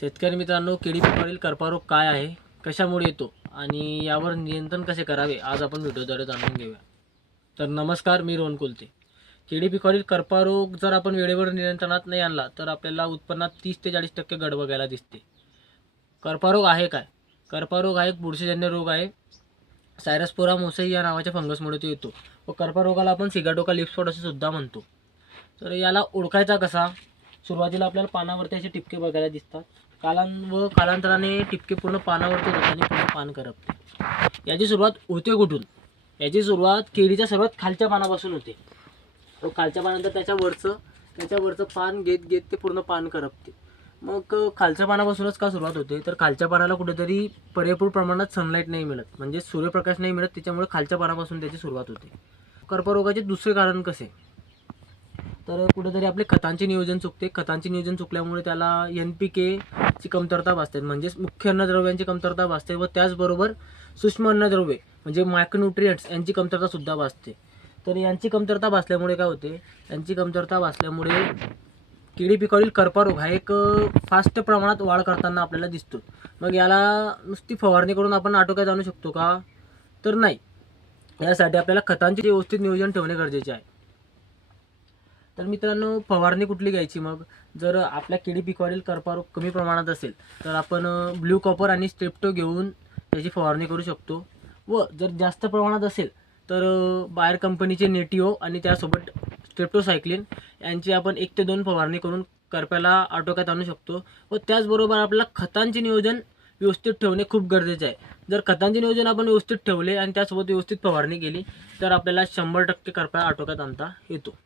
शेतकरी मित्रांनो केळी पिकावरील कर्पारोग काय आहे? कशामुळे येतो? आणि यावर नियंत्रण कसे करावे? आज आपण व्हिडिओद्वारे जाणून घेऊया. तर नमस्कार मी रोहन कोलते. केळी पिकावरील कर्पारोग जर आपण वेळेवर नियंत्रणात नाही आणला तर आपल्याला उत्पन्नात तीस ते चाळीस टक्के गड बघायला दिसते. कर्पारोग आहे काय? कर्पारोग हा एक बुरशीजन्य रोग आहे. सायरसपोरा मोसई या नावाच्या फंगसमुळे तो येतो. व कर्पारोगाला आपण सिगाटोका लिपस्पॉट असे सुद्धा म्हणतो. तर याला ओळखायचा कसा? सुरुवातीला आपल्याला पानावरती असे टिपके बघायला दिसतात. कालां व कालांतराने टिपके पूर्ण पानावरती आणि पूर्ण पान करपते. याची सुरुवात होते कुठून? याची सुरुवात केळीच्या सर्वात खालच्या पानापासून होते. व खालच्या पानानंतर त्याच्यावरचं त्याच्यावरचं पान घेत घेत ते पूर्ण पान करपते. मग खालच्या पानापासूनच का सुरुवात होते? तर खालच्या पानाला कुठेतरी पुरेपूर प्रमाणात सनलाईट नाही मिळत. म्हणजे सूर्यप्रकाश नाही मिळत त्याच्यामुळे खालच्या पानापासून त्याची सुरुवात होते. कर्करोगाचे दुसरे कारण कसे? तर कुठेतरी आपले खतांचे नियोजन चुकते. खतांचे नियोजन चुकल्यामुळे त्याला एन पी केची कमतरता भासते. म्हणजेच मुख्य अन्नद्रव्यांची कमतरता भासते व त्याचबरोबर सूक्ष्म अन्नद्रव्ये म्हणजे मायक्रोन्युट्रियंट्स यांची कमतरता सुद्धा भासते. तर यांची कमतरता भासल्यामुळे काय होते? यांची कमतरता भासल्यामुळे केळी पिकावरील कर्करोग हा एक फास्ट प्रमाणात वाढ करताना आपल्याला दिसतो. मग याला नुसती फवारणी करून आपण आटोक्यात आणू शकतो का? तर नाही. यासाठी आपल्याला खतांचे व्यवस्थित नियोजन ठेवणे गरजेचे आहे. तर मित्रांनो फवारणी कुठली घ्यायची? मग जर आपल्या केळी पिकावरील कर्करोग कमी प्रमाणात असेल तर आपण ब्ल्यू कॉपर आणि स्ट्रेप्टो घेऊन त्याची फवारणी करू शकतो. व जर जास्त प्रमाणात असेल तर बाहेर कंपनीचे नेटिओ आणि त्यासोबत स्ट्रेप्टोसायक्लिन यांची आपण एक ते दोन फवारणी करून करप्याला आटोक्यात आणू शकतो. व त्याचबरोबर आपल्याला खतांचे नियोजन व्यवस्थित ठेवणे खूप गरजेचे आहे. जर खतांचे नियोजन आपण व्यवस्थित ठेवले आणि त्यासोबत व्यवस्थित फवारणी केली तर आपल्याला शंभर टक्के करप्या आटोक्यात आणता येतो.